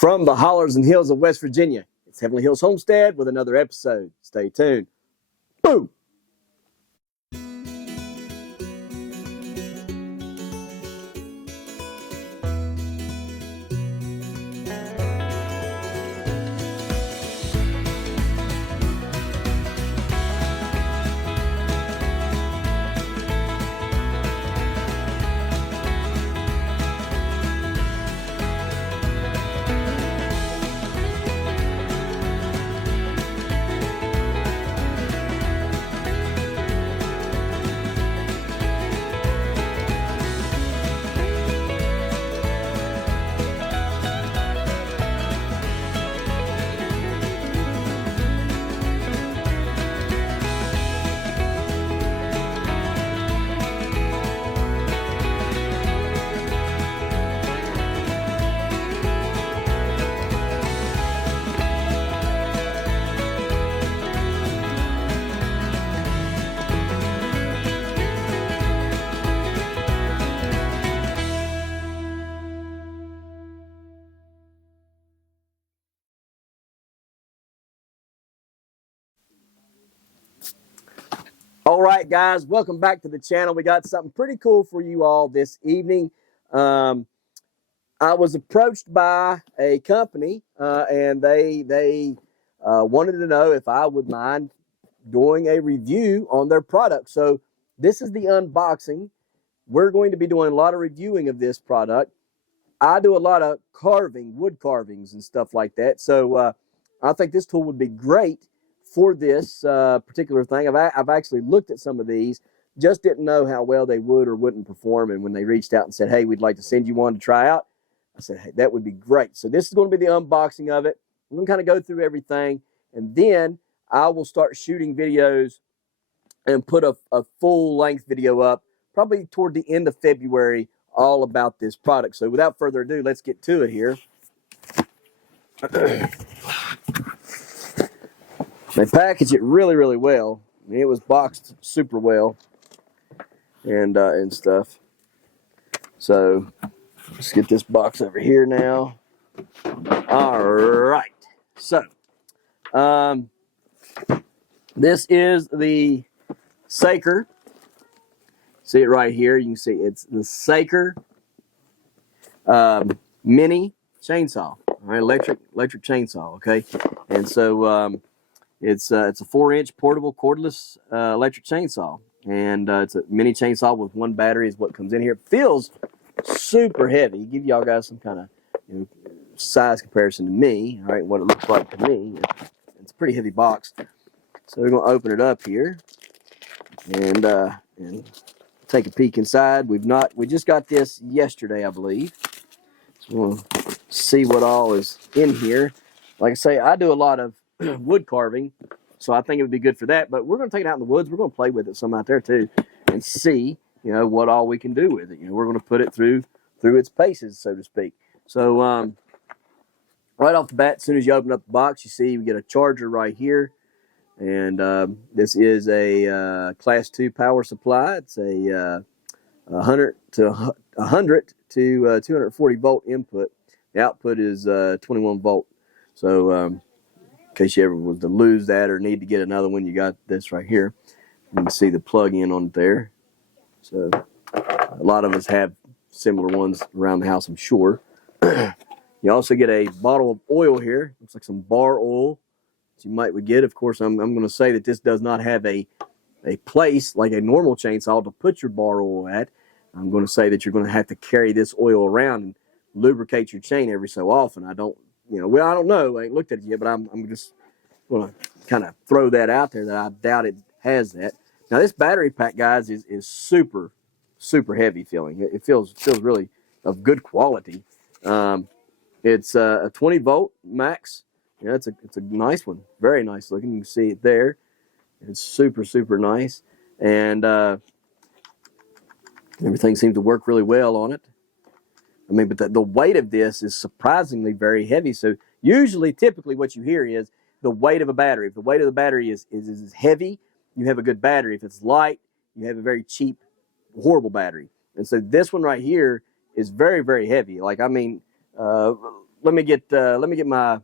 From the hollers and hills of West Virginia, it's Heavenly Hills Homestead with another episode. Stay tuned. Boom! All right, guys, welcome back to the channel. We got something pretty cool for you all this evening. I was approached by a company, and they wanted to know if I would mind doing a review on their product. So this is the unboxing. We're going to be doing a lot of reviewing of this product. I do a lot of carving, wood carvings and stuff like that. So I think this tool would be great for this particular thing. I've actually looked at some of these, just didn't know how well they would or wouldn't perform. And when they reached out and said, hey, we'd like to send you one to try out, I said, hey, that would be great. So this is going to be the unboxing of it. We're going to kind of go through everything, and then I will start shooting videos and put a full-length video up probably toward the end of February all about this product. So without further ado, let's get to it here. They package it really, really well. I mean, it was boxed super well and stuff. So let's get this box over here now. All right. So this is the Saker. See it right here. You can see it's the Saker mini chainsaw. All right, electric chainsaw. Okay, and so it's a 4-inch portable cordless electric chainsaw, and it's a mini chainsaw with one battery is what comes in here. It feels super heavy. Give y'all guys some kind of size comparison to me. All right, what it looks like to me. It's a pretty heavy box. So we're gonna open it up here and take a peek inside. We just got this yesterday, I believe. So we'll see what all is in here. Like I say, I do a lot of wood carving, so I think it would be good for that. But we're going to take it out in the woods. We're going to play with it some out there too, and see what all we can do with it. We're going to put it through its paces, so to speak. So right off the bat, as soon as you open up the box, you see we get a charger right here. And this is a Class 2 power supply. It's a 100 to 240 volt input. The output is 21 volt. So in case you ever was to lose that or need to get another one, you got this right here. You can see the plug-in on it there. So a lot of us have similar ones around the house, I'm sure. You also get a bottle of oil here. Looks like some bar oil. You might would get. Of course, I'm going to say that this does not have a place like a normal chainsaw to put your bar oil at. I'm going to say that you're going to have to carry this oil around and lubricate your chain every so often. I don't know. I ain't looked at it yet, but I'm just going to kind of throw that out there that I doubt it has that. Now, this battery pack, guys, is super, super heavy feeling. It feels really of good quality. It's a 20 volt max. Yeah, it's a nice one. Very nice looking. You can see it there. It's super, super nice. And everything seems to work really well on it. I mean, but the weight of this is surprisingly very heavy. So usually, typically what you hear is the weight of a battery. If the weight of the battery is heavy, you have a good battery. If it's light, you have a very cheap, horrible battery. And so this one right here is very, very heavy. Like, I mean, let me get my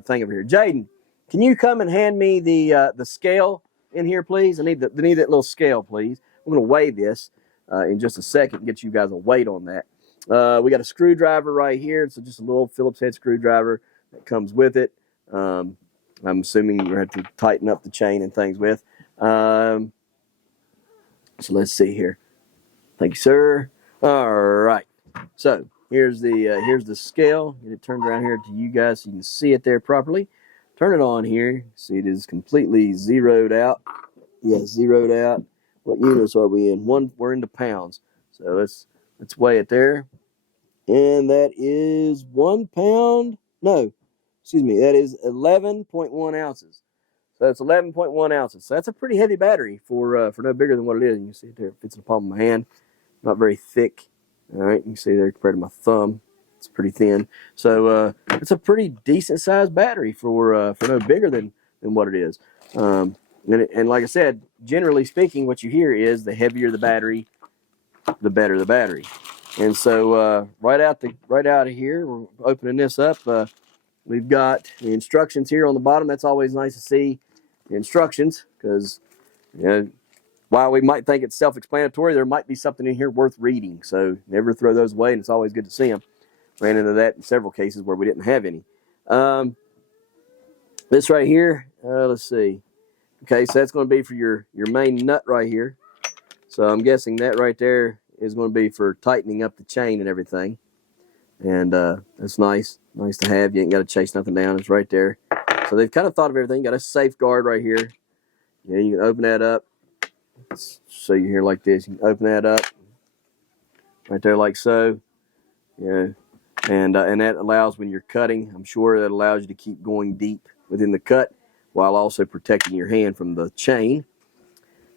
thing over here. Jaden, can you come and hand me the scale in here, please? I need that little scale, please. I'm going to weigh this in just a second and get you guys a weight on that. We got a screwdriver right here. So just a little Phillips head screwdriver that comes with it. I'm assuming you're going to have to tighten up the chain and things with. So let's see here. Thank you, sir. All right. So here's the scale. Get it turned around here to you guys so you can see it there properly. Turn it on here. See, it is completely zeroed out. Yeah, zeroed out. What units are we in? We're into pounds. So let's weigh it there. And that is 1 pound. No, excuse me. That is 11.1 ounces. So it's 11.1 ounces. So that's a pretty heavy battery for no bigger than what it is. You can see it there. It fits in the palm of my hand. Not very thick. All right, you can see there compared to my thumb. It's pretty thin. So it's a pretty decent sized battery for no bigger than what it is. And like I said, generally speaking, what you hear is the heavier the battery, the better the battery. And so right out of here, we're opening this up. We've got the instructions here on the bottom. That's always nice to see the instructions because, you know, while we might think it's self-explanatory, there might be something in here worth reading. So never throw those away, and it's always good to see them. Ran into that in several cases where we didn't have any. This right here, let's see. Okay, so that's going to be for your main nut right here. So I'm guessing that right there is going to be for tightening up the chain and everything. And that's nice to have. You ain't got to chase nothing down. It's right there. So they've kind of thought of everything. Got a safeguard right here. Yeah, you can open that up. So you hear like this. You can open that up right there like so. Yeah, and that allows when you're cutting. I'm sure that allows you to keep going deep within the cut while also protecting your hand from the chain.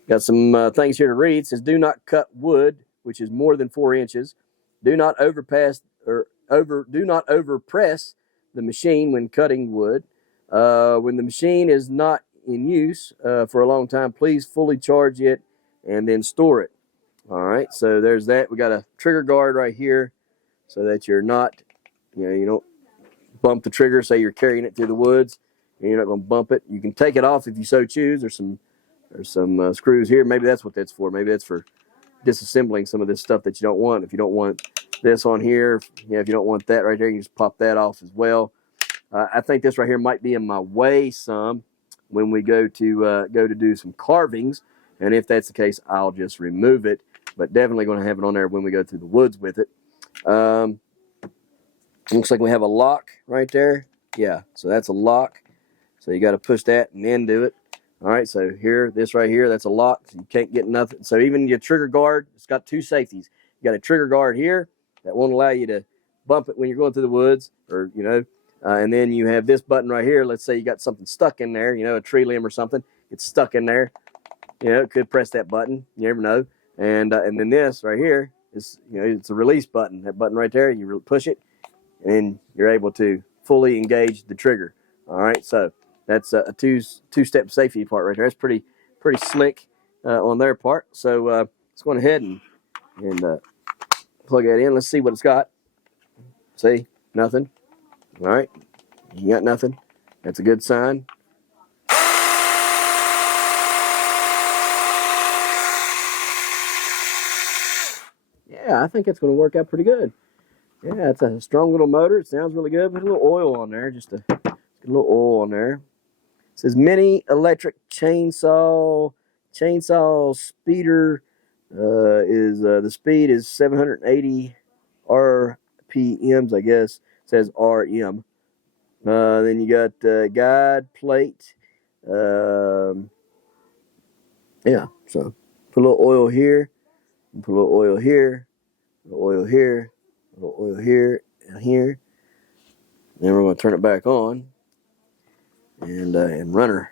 Got some things here to read. It says, do not cut wood which is more than 4 inches. Do not overpress the machine when cutting wood. When the machine is not in use for a long time, please fully charge it and then store it. All right, so there's that. We got a trigger guard right here so that you're not, you don't bump the trigger. Say you're carrying it through the woods and you're not going to bump it. You can take it off if you so choose. There's some screws here. Maybe that's what that's for. Maybe that's for disassembling some of this stuff that you don't want. If you don't want this on here, if you don't want that right there, you just pop that off as well. I think this right here might be in my way some when we go to do some carvings, and if that's the case, I'll just remove it. But definitely going to have it on there when we go through the woods with it. Looks like we have a lock right there. Yeah, so that's a lock. So you got to push that and then do it. All right, so here, this right here, that's a lock. So you can't get nothing. So even your trigger guard, it's got 2 safeties. You got a trigger guard here that won't allow you to bump it when you're going through the woods, or and then you have this button right here. Let's say you got something stuck in there, a tree limb or something. It's stuck in there. It could press that button. You never know. And then this right here is, it's a release button. That button right there, you push it, and you're able to fully engage the trigger. All right, so that's a two-step safety part right there. That's pretty slick on their part. So let's go ahead and plug that in. Let's see what it's got. See, nothing. All right, you got nothing. That's a good sign. Yeah, I think it's going to work out pretty good. Yeah, it's a strong little motor. It sounds really good. Put a little oil on there, just a little oil on there. It says mini electric chainsaw speeder is the speed is 780 RPMs, I guess. It says RM. Then you got guide plate. Yeah, so put a little oil here, put a little oil here, a little oil here, a little oil here, and here. Then we're going to turn it back on and run her.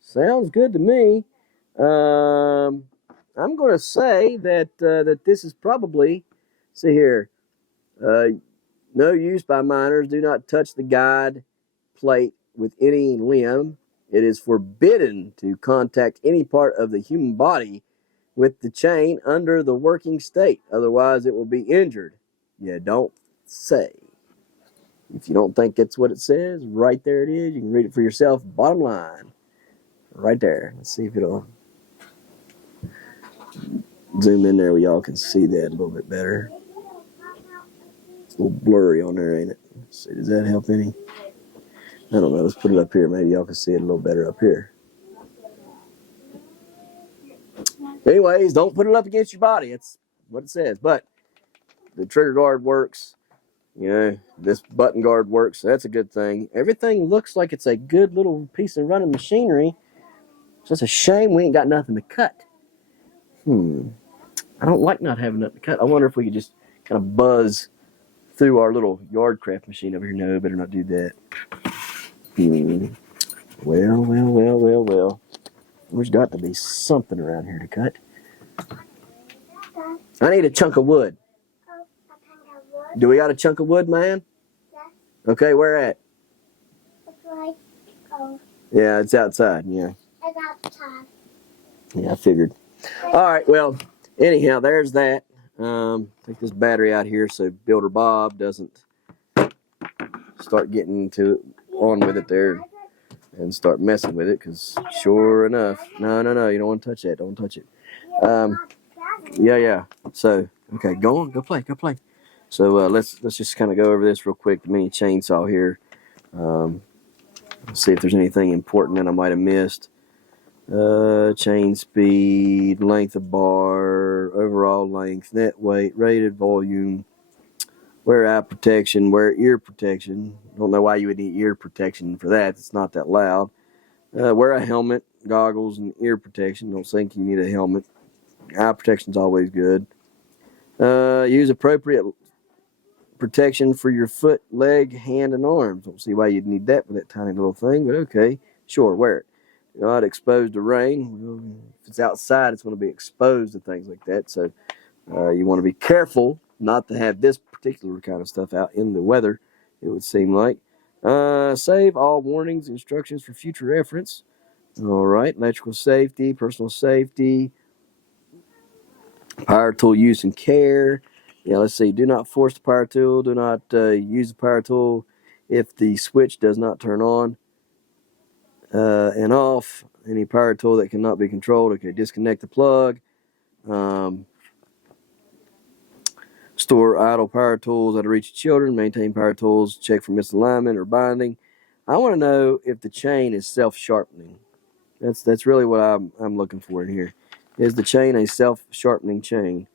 Sounds good to me. I'm going to say that this is probably, see here, no use by minors. Do not touch the guide plate with any limb. It is forbidden to contact any part of the human body with the chain under the working state. Otherwise, it will be injured. You don't say. If you don't think that's what it says, right there it is. You can read it for yourself. Bottom line. Right there. Let's see if it'll zoom in there where y'all can see that a little bit better. It's a little blurry on there, ain't it? Let's see, does that help any? I don't know. Let's put it up here. Maybe y'all can see it a little better up here. Anyways, don't put it up against your body. It's what it says. But the trigger guard works. You know, this button guard works. So that's a good thing. Everything looks like it's a good little piece of running machinery. It's just a shame we ain't got nothing to cut. I don't like not having nothing to cut. I wonder if we could just kind of buzz through our little yard craft machine over here. No, better not do that. Well. There's got to be something around here to cut. I need a chunk of wood. Do we got a chunk of wood, man? Yes. Okay, where at? It's right. Yeah, it's outside. Yeah. It's outside. Yeah, I figured. All right, well, anyhow, there's that. Take this battery out here so Builder Bob doesn't start getting on with it there and start messing with it, because sure enough, no, you don't want to touch that. Don't touch it. Yeah. So, okay, go play. So let's just kind of go over this real quick. The mini chainsaw here. See if there's anything important that I might have missed. Chain speed, length of bar, overall length, net weight, rated volume, wear eye protection, wear ear protection. Don't know why you would need ear protection for that. It's not that loud. Wear a helmet, goggles, and ear protection. Don't think you need a helmet. Eye protection's always good. Use appropriate protection for your foot, leg, hand, and arms. Don't see why you'd need that with that tiny little thing, but okay, sure, wear it. You're not exposed to rain. If it's outside, it's going to be exposed to things like that. So you want to be careful not to have this particular kind of stuff out in the weather, it would seem like. Save all warnings, instructions for future reference. All right, electrical safety, personal safety, power tool use and care. Yeah, let's see. Do not force the power tool. Do not use the power tool if the switch does not turn on and off. Any power tool that cannot be controlled. Okay, disconnect the plug. Store idle power tools out of reach of children. Maintain power tools. Check for misalignment or binding. I want to know if the chain is self-sharpening. That's really what I'm looking for in here. Is the chain a self-sharpening chain?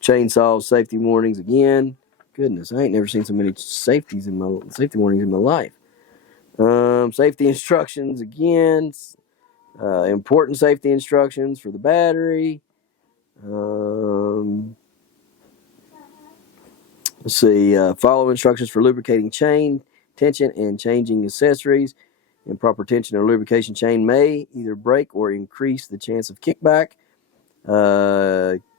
Chainsaw safety warnings again. Goodness, I ain't never seen so many safety warnings in my life. Safety instructions again. Important safety instructions for the battery. Let's see. Follow instructions for lubricating chain, tension, and changing accessories. Improper tension or lubrication chain may either break or increase the chance of kickback.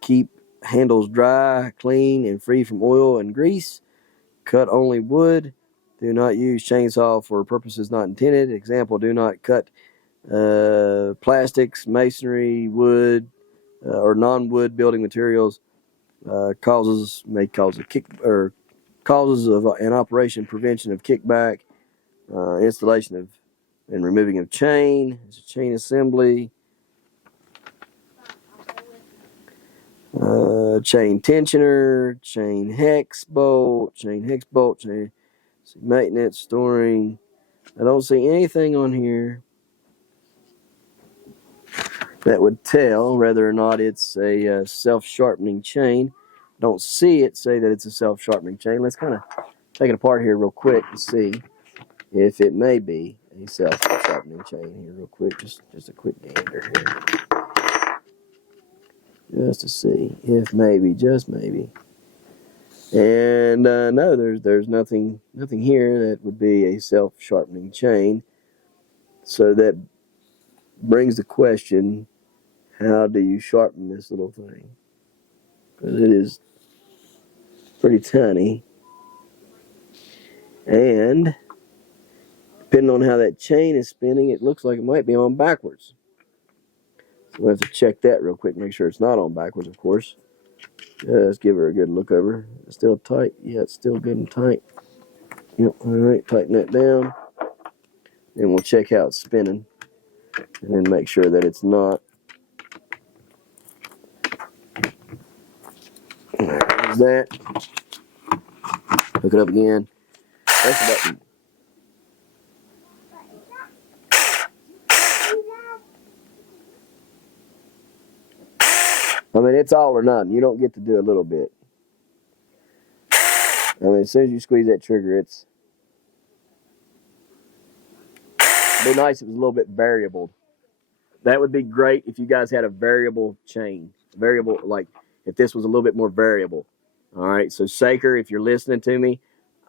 Keep handles dry, clean, and free from oil and grease. Cut only wood. Do not use chainsaw for purposes not intended. Example, do not cut plastics, masonry, wood, or non-wood building materials. Causes of an operation prevention of kickback. Installation of and removing of chain. It's a chain assembly. Chain tensioner, chain hex bolt, chain maintenance, storing. I don't see anything on here that would tell whether or not it's a self-sharpening chain. Don't see it say that it's a self-sharpening chain. Let's kind of take it apart here real quick to see if it may be a self-sharpening chain here real quick. Just a quick gander here. Just to see if maybe, just maybe. And no, there's nothing here that would be a self-sharpening chain. So that brings the question, how do you sharpen this little thing? Because it is pretty tiny. And depending on how that chain is spinning, it looks like it might be on backwards. We'll have to check that real quick, make sure it's not on backwards, of course. Let's give her a good look over. It's still tight. Yeah, it's still good and tight. Yep, all right, tighten that down. And we'll check how it's spinning. And then make sure that it's not. There's that. Hook it up again. Press the button. I mean, it's all or nothing. You don't get to do a little bit. I mean, as soon as you squeeze that trigger, it'd be nice if it was a little bit variable. That would be great if you guys had a variable chain. Variable, like if this was a little bit more variable. All right, so Saker, if you're listening to me,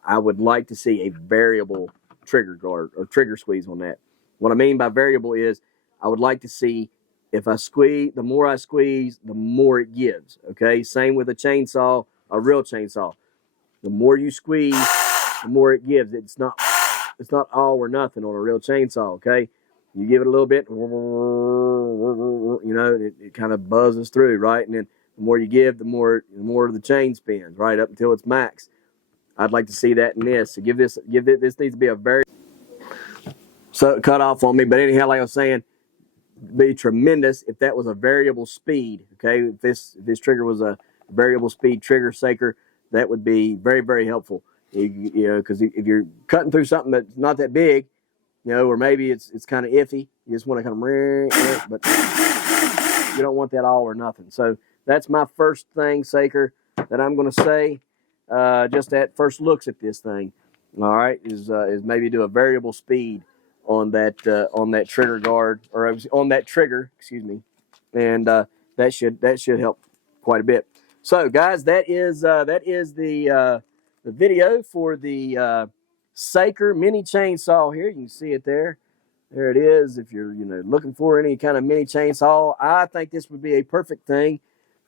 I would like to see a variable trigger guard or trigger squeeze on that. What I mean by variable is I would like to see if I squeeze, the more I squeeze, the more it gives. Okay, same with a chainsaw, a real chainsaw. The more you squeeze, the more it gives. It's not all or nothing on a real chainsaw. Okay, you give it a little bit, you know, it kind of buzzes through, right? And then the more you give, the more the chain spins, right, up until it's max. I'd like to see that in this. So this needs to be a very, so it cut off on me. But anyhow, like I was saying, be tremendous if that was a variable speed. Okay, if this trigger was a variable speed trigger Saker, that would be very, very helpful. You know, because if you're cutting through something that's not that big, you know, or maybe it's kind of iffy, you just want to kind of, but you don't want that all or nothing. So that's my first thing, Saker, that I'm going to say. Just at first looks at this thing, all right, is maybe do a variable speed on that trigger guard, or on that trigger, excuse me, and that should help quite a bit. So guys, that is the video for the Saker mini chainsaw here. You can see it there. There it is. If you're looking for any kind of mini chainsaw, I think this would be a perfect thing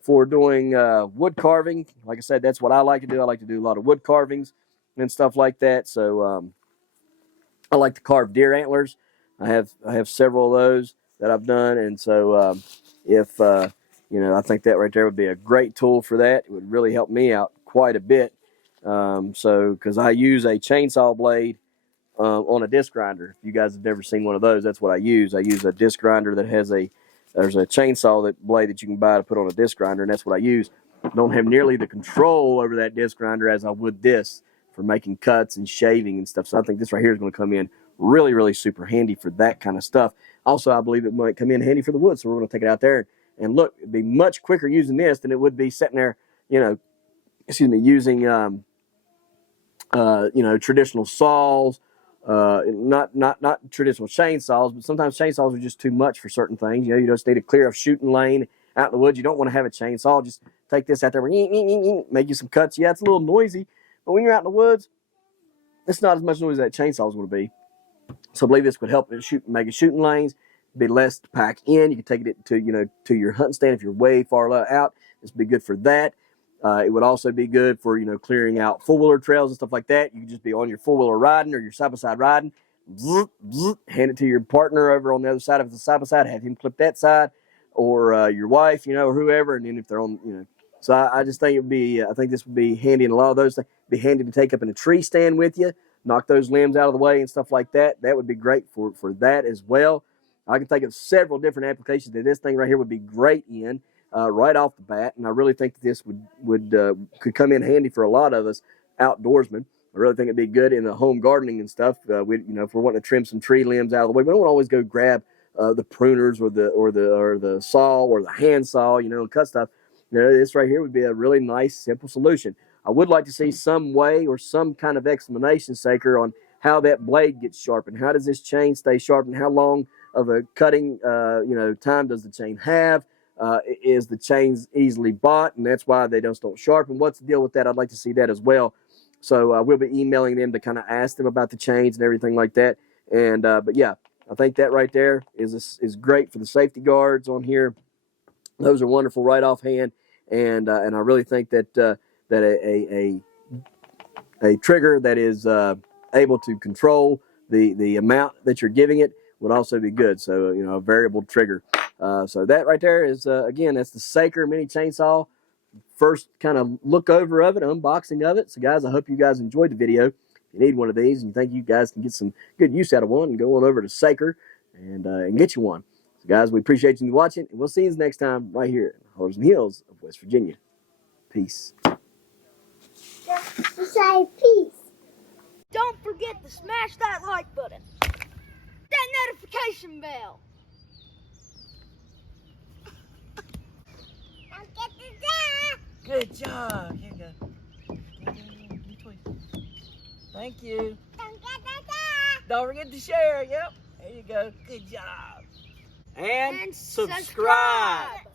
for doing wood carving. Like I said, that's what I like to do. I like to do a lot of wood carvings and stuff like that. So I like to carve deer antlers. I have several of those that I've done, and so if I think that right there would be a great tool for that. It would really help me out quite a bit. So because I use a chainsaw blade on a disc grinder. If you guys have never seen one of those, that's what I use. I use a disc grinder that has there's a chainsaw blade that you can buy to put on a disc grinder, and that's what I use. I don't have nearly the control over that disc grinder as I would this for making cuts and shaving and stuff. So I think this right here is going to come in really, really super handy for that kind of stuff. Also, I believe it might come in handy for the wood, so we're going to take it out there and look. It'd be much quicker using this than it would be sitting there, using traditional saws. Not traditional chainsaws, but sometimes chainsaws are just too much for certain things. You just need to clear a shooting lane out in the woods. You don't want to have a chainsaw. Just take this out there, make you some cuts. Yeah, it's a little noisy, but when you're out in the woods, it's not as much noise as that chainsaw is going to be. So I believe this would help making shooting lanes, be less to pack in. You can take it to your hunting stand if you're way far out. This would be good for that. It would also be good for clearing out four-wheeler trails and stuff like that. You could just be on your four-wheeler riding or your side-by-side riding, hand it to your partner over on the other side of the side-by-side, have him clip that side, or your wife, or whoever. And then if they're on, so I just think I think this would be handy in a lot of those things. Be handy to take up in a tree stand with you, knock those limbs out of the way and stuff like that. That would be great for that as well. I can think of several different applications that this thing right here would be great in. Right off the bat, and I really think that this could come in handy for a lot of us outdoorsmen. I really think it'd be good in the home gardening and stuff. If we're wanting to trim some tree limbs out of the way, we don't want to always go grab the pruners or the saw or the hand saw, and cut stuff. This right here would be a really nice, simple solution. I would like to see some way or some kind of explanation, Saker, on how that blade gets sharpened. How does this chain stay sharpened? How long of a cutting time does the chain have? Is the chains easily bought, and that's why they don't sharpen? What's the deal with that? I'd like to see that as well. So we'll be emailing them to kind of ask them about the chains and everything like that. And but yeah, I think that right there is great for the safety guards on here. Those are wonderful right offhand, and I really think that a trigger that is able to control the amount that you're giving it would also be good. So a variable trigger. So that right there is, again, that's the Saker mini chainsaw. First kind of look over of it, unboxing of it. So guys, I hope you guys enjoyed the video. If you need one of these and you think you guys can get some good use out of one, go on over to Saker and get you one. So guys, we appreciate you watching, and we'll see you next time right here in the Holders and Hills of West Virginia. Peace. Just say peace. Don't forget to smash that like button. That notification bell. Don't get the dog. Good job. Here you go. Thank you. Don't get the dog. Don't forget to share. Yep. There you go. Good job. And subscribe.